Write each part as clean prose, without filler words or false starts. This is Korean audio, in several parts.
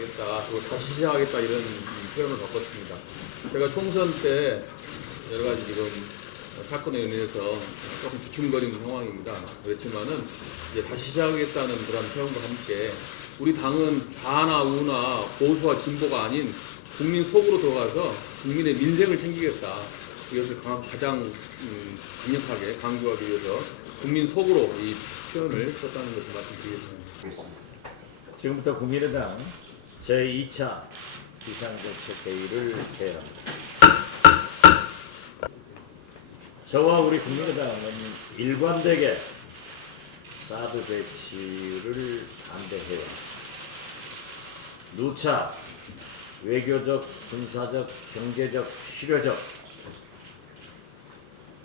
하겠다, 그리고 다시 시작하겠다 이런 표현을 바꿨습니다. 제가 총선 때 여러 가지 지금 사건에 의해서 조금 주춤거리는 상황입니다. 그렇지만은 이제 다시 시작하겠다는 그런 표현과 함께 우리 당은 좌나 우나 보수와 진보가 아닌 국민 속으로 들어가서 국민의 민생을 챙기겠다. 이것을 가장 강력하게 강조하기 위해서 국민 속으로 이 표현을 썼다는 것을 말씀드리겠습니다. 지금부터 국민의당 제2차 비상대책회의를 개회합니다. 저와 우리 국민의당은 일관되게 사드 배치를 반대해왔습니다. 누차 외교적, 군사적, 경제적, 실효적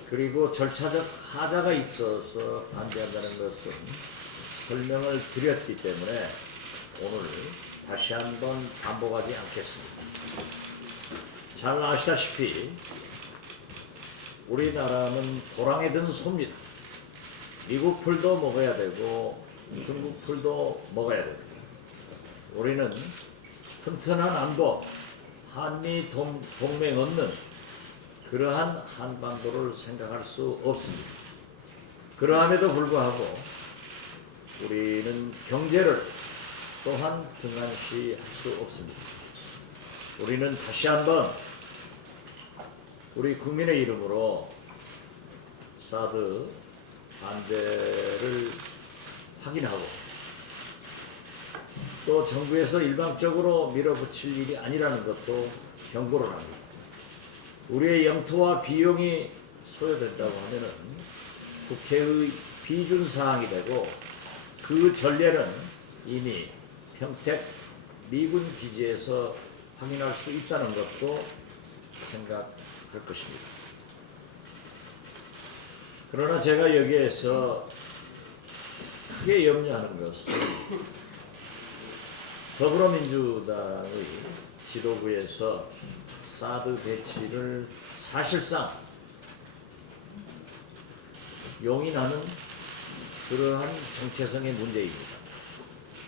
그리고 절차적 하자가 있어서 반대한다는 것은 설명을 드렸기 때문에 오늘 다시 한번 반복하지 않겠습니다. 잘 아시다시피 우리나라는 도랑에 든 소입니다. 미국 풀도 먹어야 되고 중국 풀도 먹어야 됩니다. 우리는 튼튼한 안보, 한미 동맹 없는 그러한 한반도를 생각할 수 없습니다. 그러함에도 불구하고 우리는 경제를 또한 등한시할 수 없습니다. 우리는 다시 한번 우리 국민의 이름으로 사드 반대를 확인하고 또 정부에서 일방적으로 밀어붙일 일이 아니라는 것도 경고를 합니다. 우리의 영토와 비용이 소요된다고 하면은 국회의 비준사항이 되고 그 전례는 이미 평택 미군 기지에서 확인할 수 있다는 것도 생각할 것입니다. 그러나 제가 여기에서 크게 염려하는 것은 더불어민주당의 지도부에서 사드 배치를 사실상 용인하는 그러한 정체성의 문제입니다.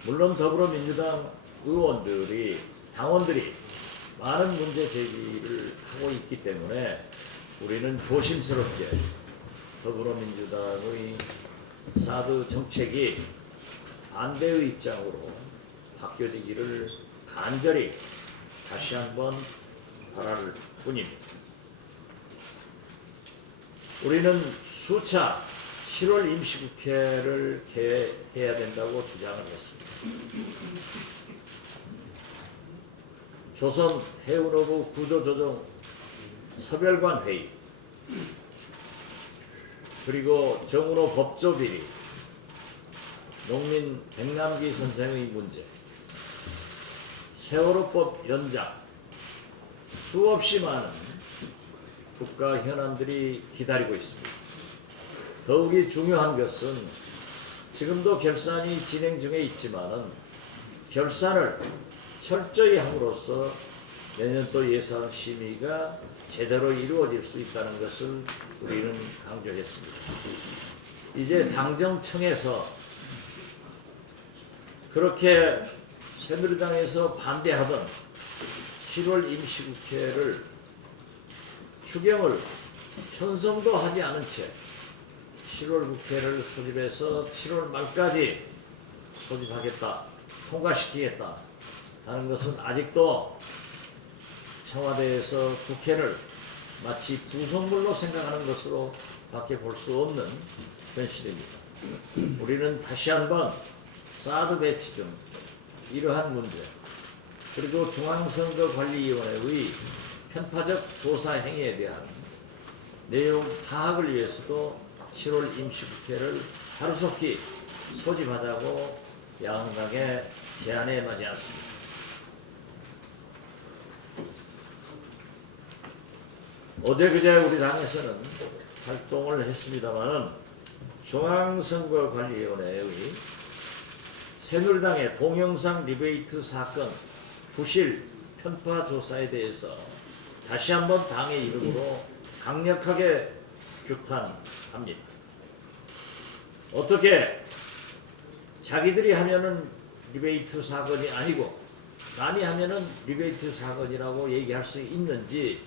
물론 더불어민주당 의원들이 당원들이 많은 문제 제기를 하고 있기 때문에 우리는 조심스럽게 더불어민주당의 사드 정책이 반대의 입장으로 바뀌어지기를 간절히 다시 한번 바랄 뿐입니다. 우리는 수차 7월 임시국회를 개회해야 된다고 주장을 했습니다. 조선 해운허브 구조조정 서별관 회의 그리고 정은호 법조비리 농민 백남기 선생의 문제 세월호법 연장 수없이 많은 국가 현안들이 기다리고 있습니다. 더욱이 중요한 것은 지금도 결산이 진행 중에 있지만은 결산을 철저히 함으로써 내년도 예산 심의가 제대로 이루어질 수 있다는 것을 우리는 강조했습니다. 이제 당정청에서 그렇게 새누리당에서 반대하던 7월 임시국회를 추경을 편성도 하지 않은 채 7월 국회를 소집해서 7월 말까지 소집하겠다, 통과시키겠다 하는 것은 아직도 청와대에서 국회를 마치 부속물로 생각하는 것으로 밖에 볼 수 없는 현실입니다. 우리는 다시 한번 사드 배치 등 이러한 문제 그리고 중앙선거관리위원회의 편파적 조사 행위에 대한 내용 파악을 위해서도 7월 임시국회를 하루속히 소집하자고 양당의 제안에 맞지 않습니다. 어제 그제 우리 당에서는 활동을 했습니다마는 중앙선거관리위원회의 새누리당의 동영상 디베이트 사건 부실 편파 조사에 대해서 다시 한번 당의 이름으로 강력하게 규탄합니다. 어떻게 자기들이 하면은 디베이트 사건이 아니고 많이 하면은 리베이트 사건이라고 얘기할 수 있는지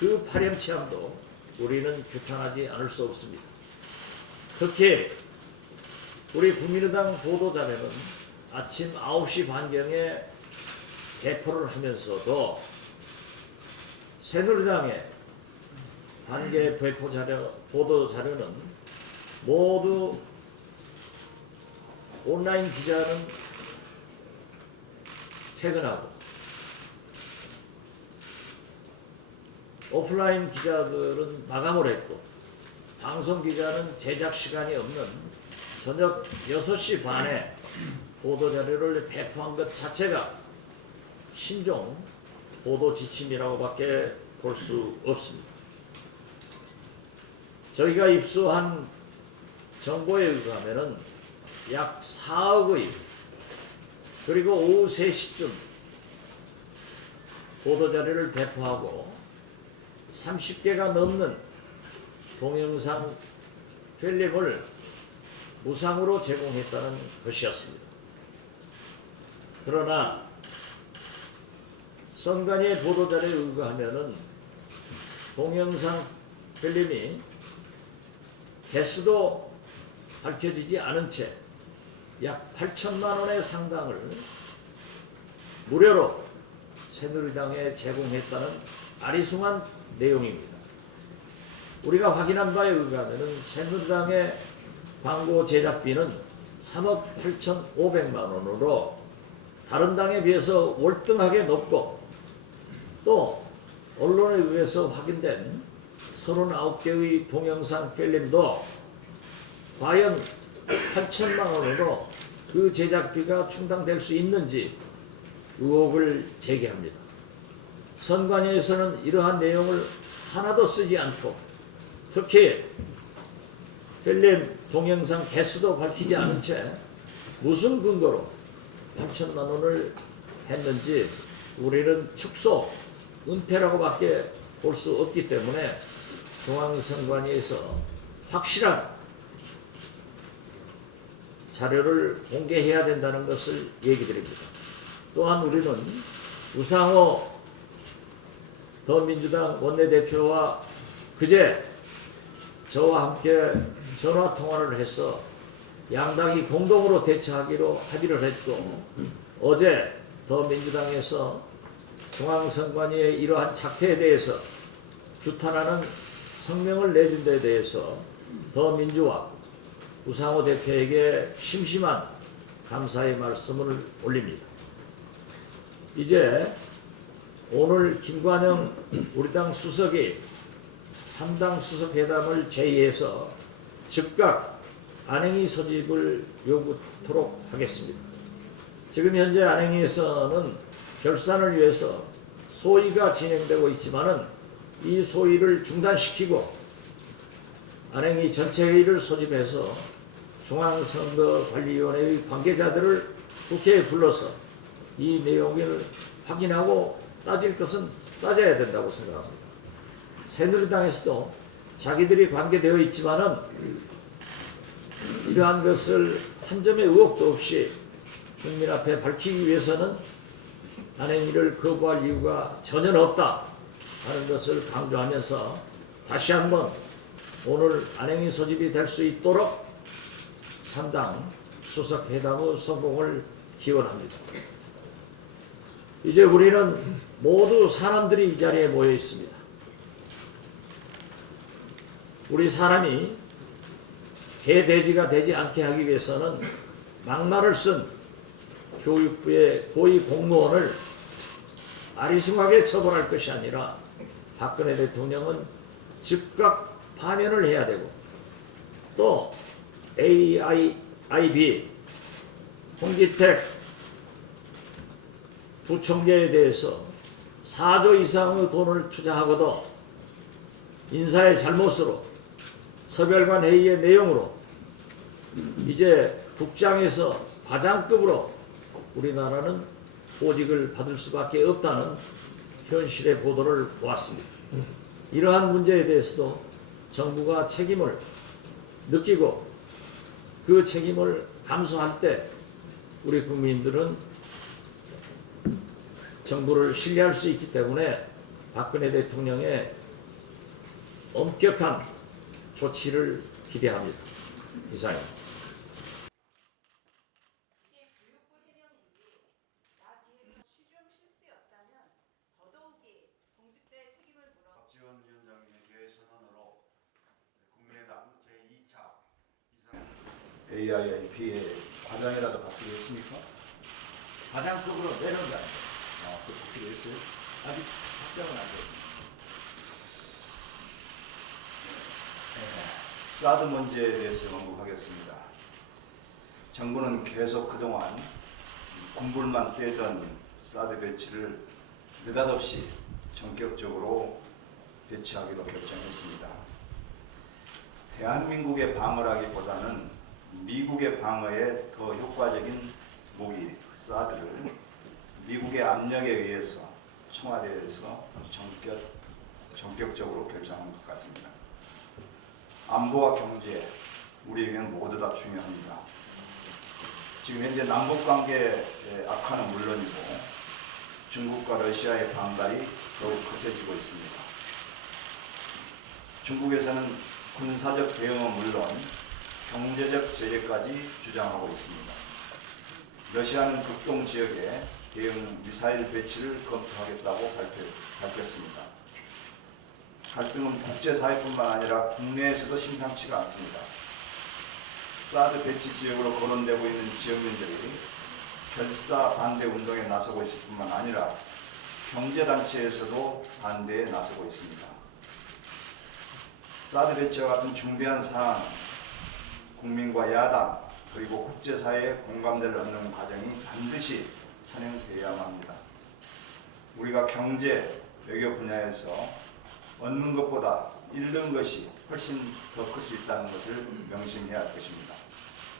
그 파렴치함도 우리는 규탄하지 않을 수 없습니다. 특히 우리 국민의당 보도자료는 아침 9시 반경에 개포를 하면서도 새누리당의 관계 배포 자료, 보도 자료는 모두 온라인 기자는 퇴근하고 오프라인 기자들은 마감을 했고 방송 기자는 제작 시간이 없는 저녁 6시 반에 보도 자료를 배포한 것 자체가 신종 보도 지침이라고밖에 볼 수 없습니다. 저희가 입수한 정보에 의하면은 약 4억의 그리고 오후 3시쯤 보도자료를 배포하고 30개가 넘는 동영상 필름을 무상으로 제공했다는 것이었습니다. 그러나 선관위의 보도자료에 의거하면은 동영상 필름이 개수도 밝혀지지 않은 채 약 8천만 원의 상당을 무료로 새누리당에 제공했다는 아리송한 내용입니다. 우리가 확인한 바에 의하면 새누리당의 광고 제작비는 3억 8,500만 원으로 다른 당에 비해서 월등하게 높고 또 언론에 의해서 확인된 39개의 동영상 필름도 과연 8천만 원으로 그 제작비가 충당될 수 있는지 의혹을 제기합니다. 선관위에서는 이러한 내용을 하나도 쓰지 않고 특히 필름 동영상 개수도 밝히지 않은 채 무슨 근거로 8천만 원을 했는지 우리는 축소, 은폐라고밖에 볼 수 없기 때문에 중앙선관위에서 확실한 자료를 공개해야 된다는 것을 얘기 드립니다. 또한 우리는 우상호 더민주당 원내대표와 그제 저와 함께 전화통화를 해서 양당이 공동으로 대처하기로 합의를 했고 어제 더민주당에서 중앙선관위의 이러한 착태에 대해서 규탄하는 성명을 내준 데 대해서 더민주와 우상호 대표에게 심심한 감사의 말씀을 올립니다. 이제 오늘 김관영 우리 당 수석이 3당 수석회담을 제의해서 즉각 안행위 소집을 요구토록 하겠습니다. 지금 현재 안행위에서는 결산을 위해서 소위가 진행되고 있지만은 이 소위를 중단시키고 안행위 전체 회의를 소집해서 중앙선거관리위원회의 관계자들을 국회에 불러서 이 내용을 확인하고 따질 것은 따져야 된다고 생각합니다. 새누리당에서도 자기들이 관계되어 있지만은 이러한 것을 한 점의 의혹도 없이 국민 앞에 밝히기 위해서는 안행위를 거부할 이유가 전혀 없다 하는 것을 강조하면서 다시 한번 오늘 안행위 소집이 될 수 있도록 3당 수석회담의 성공을 기원합니다. 이제 우리는 모두 사람들이 이 자리에 모여 있습니다. 우리 사람이 개돼지가 되지 않게 하기 위해서는 막말을 쓴 교육부의 고위 공무원을 아리송하게 처벌할 것이 아니라 박근혜 대통령은 즉각 파면을 해야 되고 또 AIIB 홍기택 부총재에 대해서 4조 이상의 돈을 투자하고도 인사의 잘못으로 서별관 회의의 내용으로 이제 국장에서 과장급으로 우리나라는 보직을 받을 수밖에 없다는 현실의 보도를 보았습니다. 이러한 문제에 대해서도 정부가 책임을 느끼고 그 책임을 감수할 때 우리 국민들은 정부를 신뢰할 수 있기 때문에 박근혜 대통령의 엄격한 조치를 기대합니다. 이상입니다. 이게 교육부 해명인지 나 기획은 취중 실수였다면 더더욱이 공직자의 책임을 물어. 박지원 위원장님의 선언으로 국민의당 제2차 AIIP의 과장이라도 바뀌겠습니까? 과장급으로 내려온 거 아니에요. 그 바뀌기로 했어요. 아직 확정은 안 돼요. 사드 문제에 대해서 언급하겠습니다. 정부는 계속 그동안 군불만 떼던 사드 배치를 느닷없이 전격적으로 배치하기로 결정했습니다. 대한민국의 방어라기보다는 미국의 방어에 더 효과적인 무기 사드를 미국의 압력에 의해서 청와대에서 전격적으로 결정한 것 같습니다. 안보와 경제, 우리에게는 모두 다 중요합니다. 지금 현재 남북관계의 악화는 물론이고 중국과 러시아의 반발이 더욱 거세지고 있습니다. 중국에서는 군사적 대응은 물론 경제적 제재까지 주장하고 있습니다. 러시아는 극동 지역에 대응 미사일 배치를 검토하겠다고 밝혔습니다. 갈등은 국제사회뿐만 아니라 국내에서도 심상치가 않습니다. 사드 배치 지역으로 거론되고 있는 지역민들이 결사 반대 운동에 나서고 있을 뿐만 아니라 경제단체에서도 반대에 나서고 있습니다. 사드 배치와 같은 중대한 사안, 국민과 야당 그리고 국제사회의 공감대를 얻는 과정이 반드시 선행되어야만 합니다. 우리가 경제, 외교 분야에서 얻는 것보다 잃는 것이 훨씬 더 클 수 있다는 것을 명심해야 할 것입니다.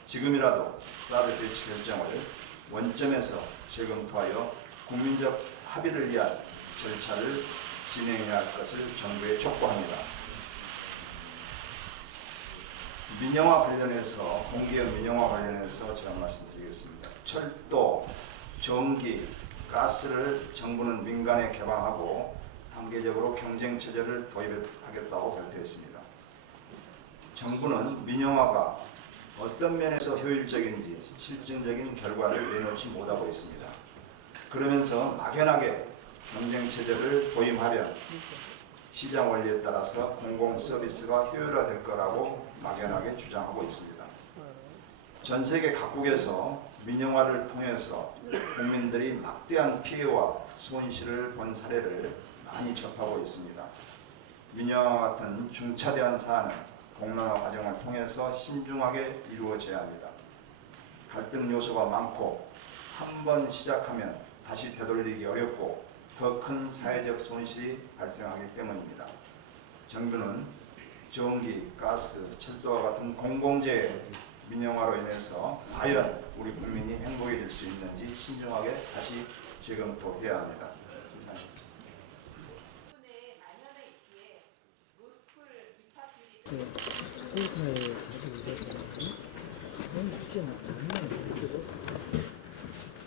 지금이라도 사드 배치 결정을 원점에서 재검토하여 국민적 합의를 위한 절차를 진행해야 할 것을 정부에 촉구합니다. 민영화 관련해서, 공기업 민영화 관련해서 제가 말씀드리겠습니다. 철도, 전기, 가스를 정부는 민간에 개방하고 단계적으로 경쟁 체제를 도입하겠다고 발표했습니다. 정부는 민영화가 어떤 면에서 효율적인지 실증적인 결과를 내놓지 못하고 있습니다. 그러면서 막연하게 경쟁 체제를 도입하면 시장 원리에 따라서 공공 서비스가 효율화될 거라고 막연하게 주장하고 있습니다. 전 세계 각국에서 민영화를 통해서 국민들이 막대한 피해와 손실을 본 사례를 많이 접하고 있습니다. 민영화 같은 중차대한 사안은 공론화 과정을 통해서 신중하게 이루어져야 합니다. 갈등 요소가 많고 한 번 시작하면 다시 되돌리기 어렵고 더 큰 사회적 손실이 발생하기 때문입니다. 정부는 전기, 가스, 철도와 같은 공공재의 민영화로 인해서 과연 우리 국민이 행복해질 수 있는지 신중하게 다시 재검토해야 합니다. 이상입니다. 군의 만연의 입기에 로스쿨 입학 비리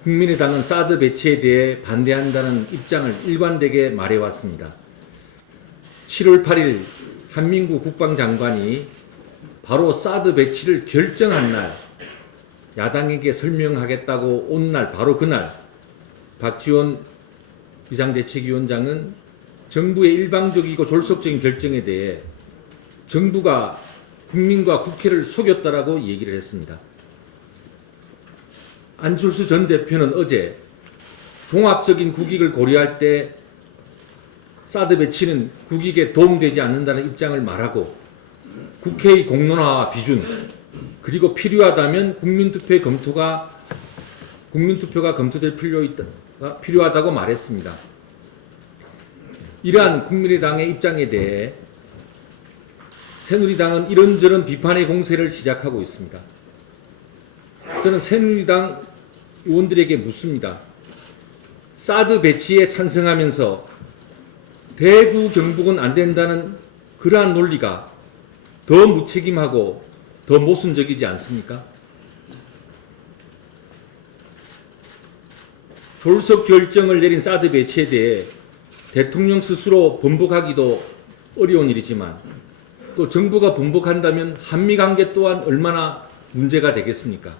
국민의당은 사드 배치에 대해 반대한다는 입장을 일관되게 말해왔습니다. 7월 8일 한민구 국방장관이 바로 사드 배치를 결정한 날 야당에게 설명하겠다고 온 날 바로 그날 박지원 비상대책위원장은 정부의 일방적이고 졸속적인 결정에 대해 정부가 국민과 국회를 속였다라고 얘기를 했습니다. 안철수 전 대표는 어제 종합적인 국익을 고려할 때 사드 배치는 국익에 도움되지 않는다는 입장을 말하고 국회의 공론화와 비준 그리고 필요하다면 국민투표가 검토될 필요하다고 말했습니다. 이러한 국민의당의 입장에 대해 새누리당은 이런저런 비판의 공세를 시작하고 있습니다. 저는 새누리당 의원들에게 묻습니다. 사드 배치에 찬성하면서 대구 경북은 안 된다는 그러한 논리가 더 무책임하고 더 모순적이지 않습니까? 졸속 결정을 내린 사드 배치에 대해 대통령 스스로 번복하기도 어려운 일이지만 또 정부가 번복한다면 한미관계 또한 얼마나 문제가 되겠습니까?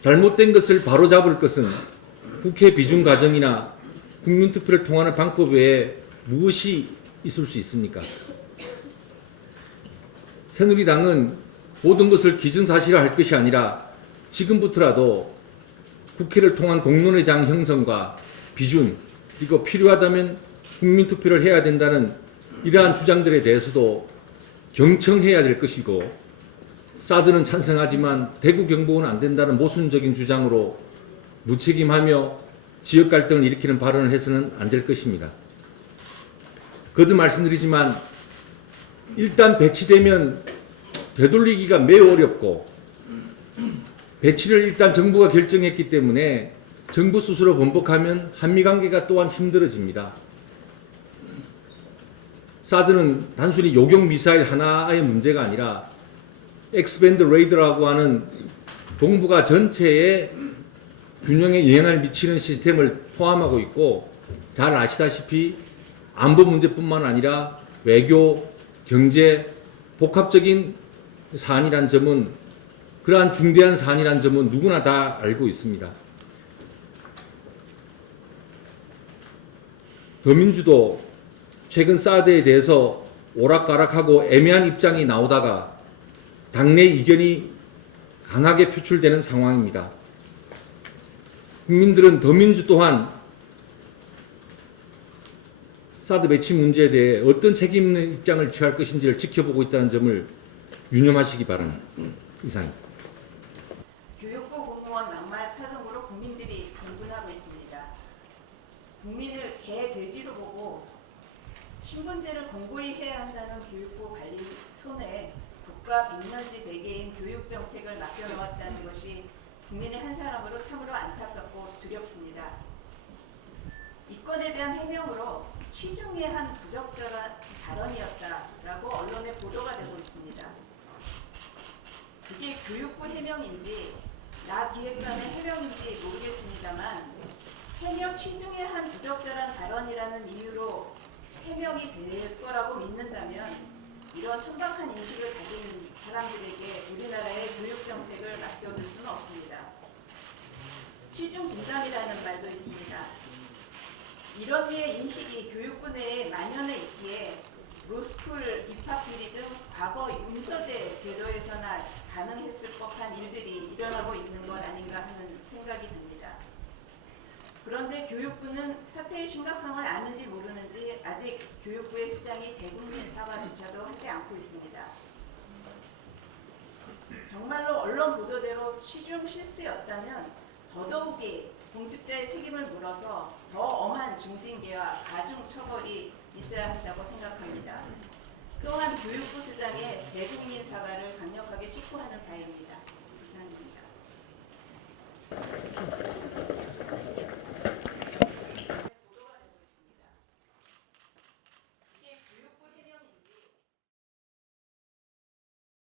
잘못된 것을 바로잡을 것은 국회 비준 과정이나 국민투표를 통하는 방법 외에 무엇이 있을 수 있습니까? 새누리당은 모든 것을 기정사실화할 것이 아니라 지금부터라도 국회를 통한 공론회장 형성과 비준, 그리고 필요하다면 국민투표를 해야 된다는 이러한 주장들에 대해서도 경청해야 될 것이고, 사드는 찬성하지만 대구 경북은 안 된다는 모순적인 주장으로 무책임하며 지역 갈등을 일으키는 발언을 해서는 안 될 것입니다. 거듭 말씀드리지만 일단 배치되면 되돌리기가 매우 어렵고, 배치를 일단 정부가 결정했기 때문에 정부 스스로 번복하면 한미관계가 또한 힘들어집니다. 사드는 단순히 요격 미사일 하나의 문제가 아니라 엑스밴드 레이더라고 하는 동북아 전체에 균형에 영향을 미치는 시스템을 포함하고 있고, 잘 아시다시피 안보 문제뿐만 아니라 외교, 경제, 복합적인 사안이란 점은, 그러한 중대한 사안이란 점은 누구나 다 알고 있습니다. 더민주도 최근 사드에 대해서 오락가락하고 애매한 입장이 나오다가 당내 이견이 강하게 표출되는 상황입니다. 국민들은 더민주 또한 사드 배치 문제에 대해 어떤 책임 있는 입장을 취할 것인지를 지켜보고 있다는 점을 유념하시기 바랍니다. 이상입니다. 교육부 공무원 막말 파동으로 국민들이 분분하고 있습니다. 국민을 개, 돼지로 보고 신분제를 공고히 해야 한다는 교육부 관리 손에 국가 빅런지 대개인 교육정책을 맡겨놓았다는 것이 국민의 한 사람으로 참으로 안타깝고 두렵습니다. 이 건에 대한 해명으로 취중의 한 부적절한 발언이었다라고 언론에 보도가 되고 있습니다. 그게 교육부 해명인지 나 기획관의 해명인지 모르겠습니다만, 해명 취중의 한 부적절한 발언이라는 이유로 해명이 될 거라고 믿는다면 이런 천박한 인식을 가진 사람들에게 우리나라의 교육정책을 맡겨둘 수는 없습니다. 취중 진담이라는 말도 있습니다. 이런 류의 인식이 교육부 내에 만연해 있기에 로스쿨 입학 비리 등 과거 윤서재 제도에서나 가능했을 법한 일들이 일어나고 있는 것 아닌가 하는 생각이 듭니다. 그런데 교육부는 사태의 심각성을 아는지 모르는지 아직 교육부의 수장이 대국민 사과조차도 하지 않고 있습니다. 정말로 언론 보도대로 취중 실수였다면 더더욱이 공직자의 책임을 물어서 더 엄한 중징계와 가중 처벌이 있어야 한다고 생각합니다. 또한 교육부 수장의 대국민 사과를 강력하게 촉구하는 바입니다. 이상입니다.